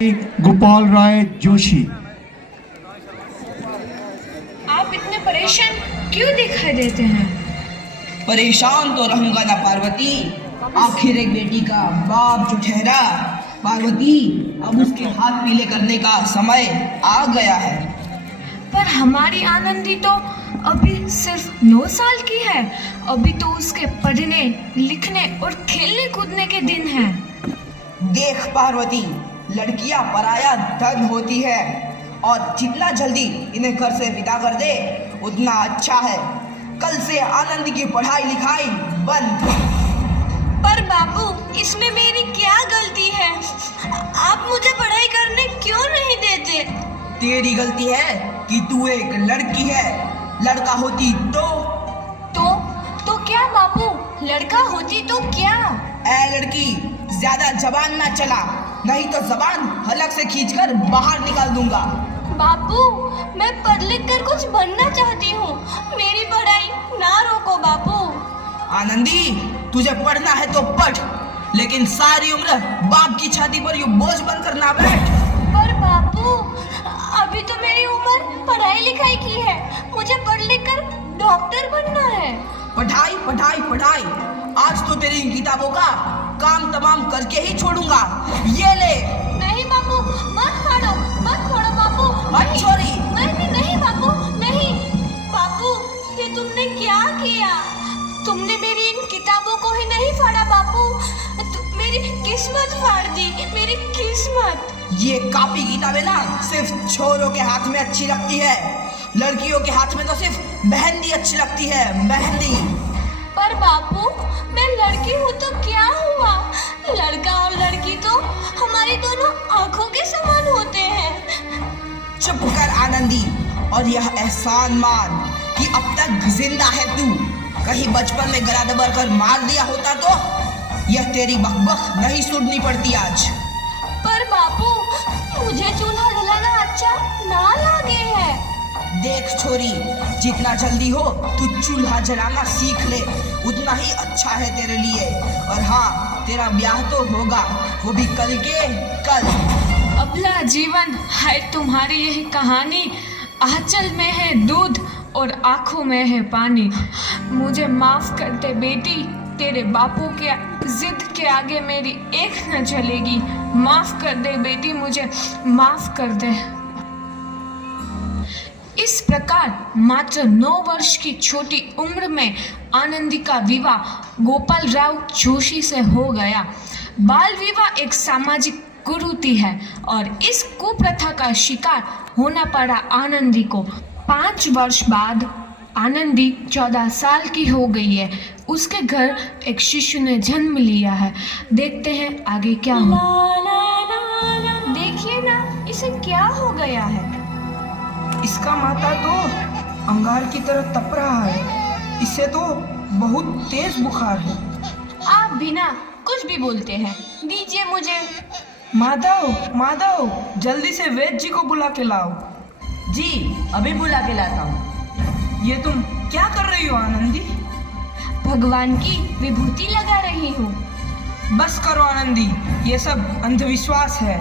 गोपाल राय जोशी। आप इतने परेशान क्यों दिखाई देते हैं? परेशान तो रहूंगा ना पार्वती, आखिर एक बेटी का बाप जो ठहरा। पार्वती, अब उसके हाथ पीले करने का समय आ गया है। पर हमारी आनंदी तो अभी सिर्फ 9 साल की है। अभी तो उसके पढ़ने लिखने और खेलने कूदने के दिन हैं। देख पार्वती, लड़कियां पराया धन होती है और जितना जल्दी इन्हें घर से विदा कर दे उतना अच्छा है। कल से आनंद की पढ़ाई लिखाई बंद। पर बापू, इसमें मेरी क्या गलती है? आप मुझे पढ़ाई करने क्यों नहीं देते? तेरी गलती है कि तू एक लड़की है। लड़का होती तो क्या बापू? लड़का होती तो क्या? ए लड़की, ज्यादा जबान ना चला, नहीं तो जबान हलक से खींचकर बाहर निकाल दूंगा। बापू, मैं पढ़ लिख कर कुछ बनना चाहती हूँ। मेरी पढ़ाई ना रोको बापू। आनंदी, तुझे पढ़ना है तो पढ़, लेकिन सारी उम्र बाप की छाती पर यूं बोझ बनकर ना बैठ। पर बापू, अभी तो मेरी उम्र पढ़ाई लिखाई की है। मुझे पढ़ लिख कर डॉक्टर बनना है। पढ़ाई पढ़ाई पढ़ाई, आज तो तेरी इन किताबों का काम तमाम करके ही छोड़ूंगा। ये ले। नहीं बापू, मत फाड़ो बापू। हट छोरी। नहीं बापू, नहीं। बापू, ये तुमने क्या किया? तुमने मेरी इन किताबों को ही नहीं फाड़ा बापू, मेरी किस्मत फाड़ दी, मेरी किस्मत। ये कॉपी किताबें ना सिर्फ छोरों के हाथ में अच्छी लगती है, लड़कियों के हाथ में तो सिर्फ मेहंदी अच्छी लगती है, मेहंदी। पर बापू, मैं लड़की हूँ तो क्या हुआ? लड़का और लड़की तो हमारी दोनों आंखों के समान होते हैं। चुप कर आनंदी, और यह एहसान मान कि अब तक जिंदा है तू। कहीं बचपन में गला दबा कर मार दिया होता तो यह तेरी बकबक नहीं सुननी पड़ती आज। पर बापू, मुझे चूल्हा जलाना अच्छा ना लगे है। देख छोरी, जितना जल्दी हो तू चूल्हा जलाना सीख ले, उतना ही अच्छा है तेरे लिए। और हाँ, तेरा ब्याह तो होगा, वो भी कल के कल। अबला जीवन है तुम्हारी यही कहानी। आंचल में है दूध और आंखों में है पानी। मुझे माफ कर दे बेटी, तेरे बापू के जिद के आगे मेरी एक न चलेगी। माफ कर दे बेटी, मुझे माफ कर दे। इस प्रकार मात्र 9 वर्ष की छोटी उम्र में आनंदी का विवाह गोपाल राव जोशी से हो गया। बाल विवाह एक सामाजिक कुरीति है और इस कुप्रथा का शिकार होना पड़ा आनंदी को। 5 वर्ष बाद आनंदी 14 साल की हो गई है। उसके घर एक शिशु ने जन्म लिया है। देखते हैं आगे क्या हो। देखिए ना, इसे क्या हो गया है? इसका माथा तो अंगार की तरह तप रहा है। इसे तो बहुत तेज बुखार है। आप बिना कुछ भी बोलते हैं, दीजिए मुझे। माधव, जल्दी से वैद्य जी को बुला के लाओ। जी, अभी बुला के लाता हूँ। ये तुम क्या कर रही हो आनंदी? भगवान की विभूति लगा रही हूँ। बस करो आनंदी, ये सब अंधविश्वास है।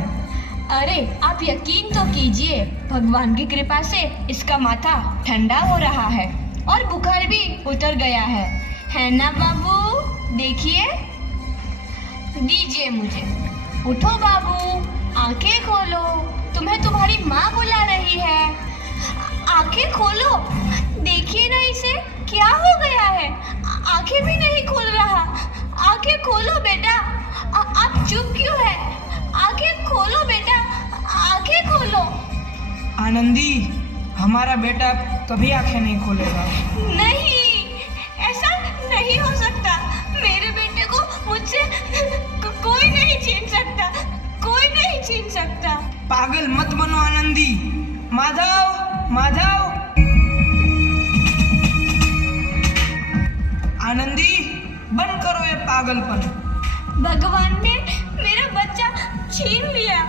अरे आप यकीन तो कीजिए, भगवान की कृपा से इसका माथा ठंडा हो रहा है और बुखार भी उतर गया है ना बाबू? देखिए, दीजिए मुझे। उठो बाबू, आंखें खोलो, तुम्हें तुम्हारी माँ बुला रही है। आंखें खोलो, देखिए ना इसे क्या हो गया है। आंखें भी नहीं खोल रहा। आंखें खोलो बेटा। आप चुप क्यों है? आंखें खोलो बेटा, आंखें खोलो। आनंदी, हमारा बेटा कभी आंखें नहीं खोलेगा। नहीं, ऐसा नहीं हो सकता। मेरे बेटे को मुझसे कोई नहीं छीन सकता, कोई नहीं छीन सकता। पागल मत बनो आनंदी। माधव, आनंदी, बंद करो ये पागलपन। भगवान ने मेरा बच्चा छीन लिया।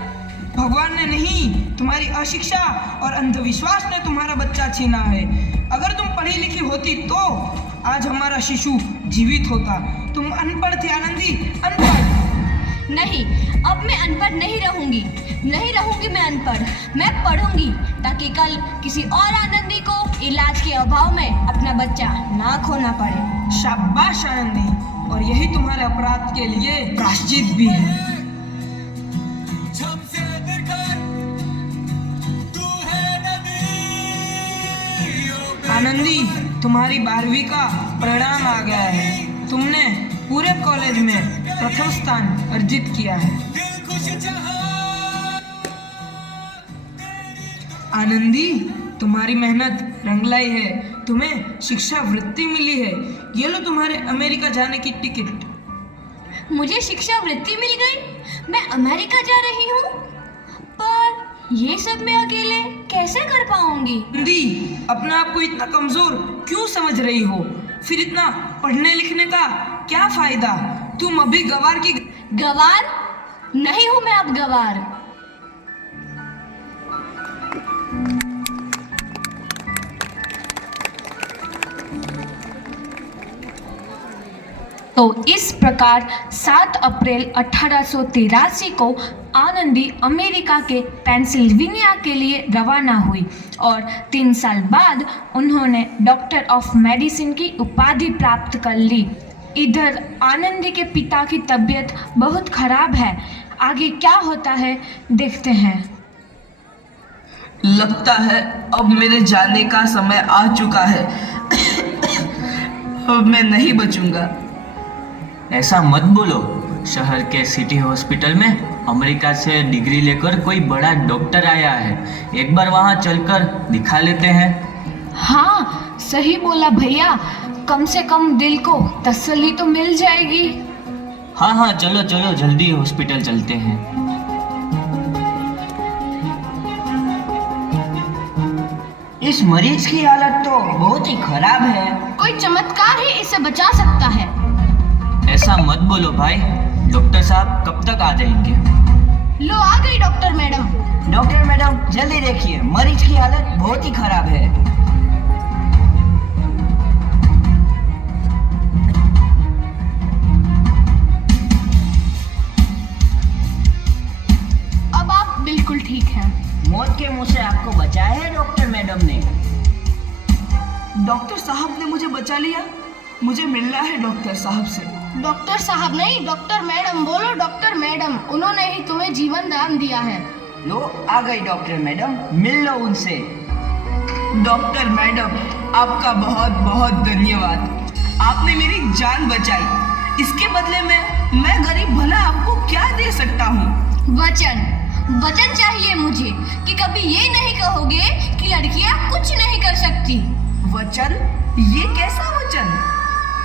भगवान ने नहीं, तुम्हारी अशिक्षा और अंधविश्वास ने तुम्हारा बच्चा छीना है। अगर तुम पढ़ी लिखी होती तो आज हमारा शिशु जीवित होता। तुम अनपढ़ थे आनंदी, अनपढ़। नहीं, अब मैं अनपढ़ नहीं रहूंगी मैं अनपढ़। मैं पढ़ूंगी ताकि कल किसी और आनंदी को इलाज के अभाव में अपना बच्चा ना खोना पड़े। शाबाश आनंदी, और यही तुम्हारे अपराध के लिए प्रायश्चित भी है। आनंदी, तुम्हारी 12वीं का परिणाम आ गया है। तुमने पूरे कॉलेज में प्रथम स्थान अर्जित किया है। आनंदी, तुम्हारी मेहनत रंग लाई है। तुम्हें शिक्षा वृत्ति मिली है। ये लो तुम्हारे अमेरिका जाने की टिकट। मुझे शिक्षा वृत्ति मिल गई, मैं अमेरिका जा रही हूँ। पर ये सब मैं अकेले कैसे कर पाऊंगी? आनंदी, अपने आप को इतना कमजोर क्यों समझ रही हो? फिर इतना पढ़ने लिखने का क्या फायदा? तुम अभी गवार की गवार नहीं हूँ मैं अब गवार। तो इस प्रकार 7 अप्रैल 1883 को आनंदी अमेरिका के पेंसिल्वेनिया के लिए रवाना हुई और 3 साल बाद उन्होंने डॉक्टर ऑफ मेडिसिन की उपाधि प्राप्त कर ली। इधर आनंदी के पिता की तबीयत बहुत खराब है। आगे क्या होता है देखते हैं। लगता है अब मेरे जाने का समय आ चुका है। अब मैं नहीं बचूंगा। ऐसा मत बोलो। शहर के सिटी हॉस्पिटल में अमेरिका से डिग्री लेकर कोई बड़ा डॉक्टर आया है। एक बार वहाँ चलकर दिखा लेते हैं। हाँ, सही बोला भैया। कम से कम दिल को तसल्ली तो मिल जाएगी। हाँ हाँ, चलो चलो जल्दी हॉस्पिटल चलते हैं। इस मरीज की हालत तो बहुत ही खराब है। कोई चमत्कार ही इसे बचा सकता है। ऐसा मत बोलो भाई। डॉक्टर साहब कब तक आ जाएंगे? लो आ गई डॉक्टर मैडम। डॉक्टर मैडम जल्दी देखिए, मरीज की हालत बहुत ही खराब है। अब आप बिल्कुल ठीक हैं। मौत के मुंह से आपको बचाया है डॉक्टर मैडम ने। डॉक्टर साहब ने मुझे बचा लिया। मुझे मिलना है डॉक्टर साहब से। डॉक्टर साहब नहीं, डॉक्टर मैडम बोलो। डॉक्टर मैडम, उन्होंने ही तुम्हें जीवन दान दिया है। लो आ गई डॉक्टर मैडम, मिल लो उनसे। डॉक्टर मैडम, आपका बहुत बहुत धन्यवाद। आपने मेरी जान बचाई। इसके बदले में मैं गरीब भला आपको क्या दे सकता हूँ? वचन चाहिए मुझे कि कभी ये नहीं कहोगे कि लड़कियां कुछ नहीं कर सकती। वचन? ये कैसा वचन?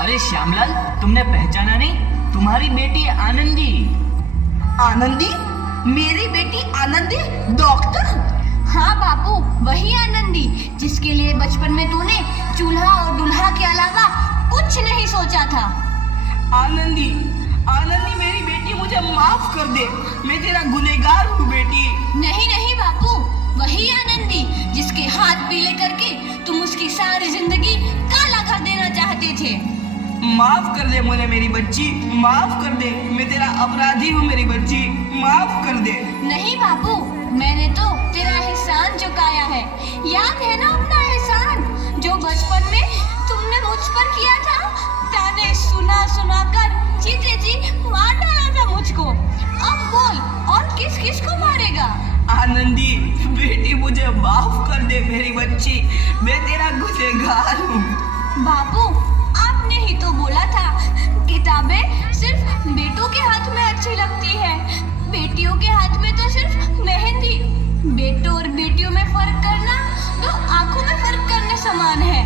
अरे श्यामलाल, तुमने पहचाना नहीं? तुम्हारी बेटी आनंदी। आनंदी? मेरी बेटी आनंदी डॉक्टर? हाँ बापू, वही आनंदी जिसके लिए बचपन में तूने चूल्हा और दूल्हा के अलावा कुछ नहीं सोचा था। आनंदी, आनंदी मेरी बेटी, मुझे माफ कर दे। मैं तेरा गुनहगार हूँ बेटी। नहीं नहीं बापू, वही आनंदी जिसके हाथ पीले करके तुम उसकी सारी जिंदगी काला कर देना चाहते थे। माफ कर दे मुझे मेरी बच्ची, माफ कर दे। मैं तेरा अपराधी हूँ मेरी बच्ची, माफ कर दे। नहीं बापू, मैंने तो तेरा एहसान चुकाया है। याद है ना अपना एहसान जो बचपन में तुमने मुझ पर किया था? ताने सुना सुना कर चीते जी मार डाला था मुझको। अब बोल, और किस किस को मारेगा? आनंदी बेटी, मुझे माफ कर दे मेरी बच्ची। मैं तेरा गुनहगार हूँ। बापू, आपने ही तो बोला था किताबें सिर्फ बेटों के हाथ में अच्छी लगती है, बेटियों के हाथ में तो सिर्फ मेहंदी। बेटों और बेटियों में फर्क करना तो आंखों में फर्क करने समान है।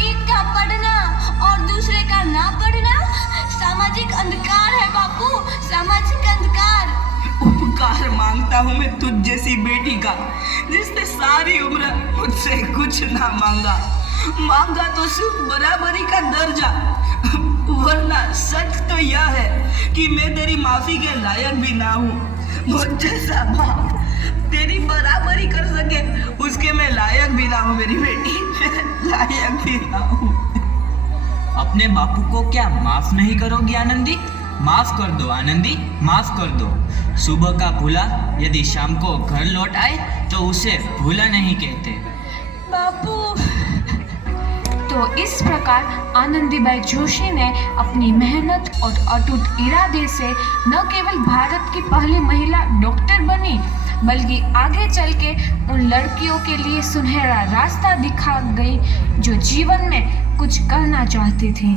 एक का पढ़ना और दूसरे का ना पढ़ना सामाजिक अंधकार है बापू, सामाजिक अंधकार। उपकार मांगता हूँ मैं तुझ जैसी बेटी का, जिसने सारी उम्र मुझसे कुछ ना मांगा तो सिर्फ बराबरी का दर्जा। वरना सच तो यह है कि मैं तेरी माफी के लायक भी ना हूँ। मुझ जैसा बाप तेरी बराबरी कर सके उसके मैं लायक भी ना हूँ मेरी बेटी, मैं लायक भी ना हूँ। अपने बापू को क्या माफ नहीं करोगी आनंदी? माफ कर दो आनंदी, माफ कर दो। सुबह का भूला यदि शाम को घर लौट आए तो उसे भूला नहीं कहते। बापू, तो इस प्रकार आनंदीबाई जोशी ने अपनी मेहनत और अटूट इरादे से न केवल भारत की पहली महिला डॉक्टर बनी, बल्कि आगे चल के उन लड़कियों के लिए सुनहरा रास्ता दिखा गई जो जीवन में कुछ करना चाहती थी।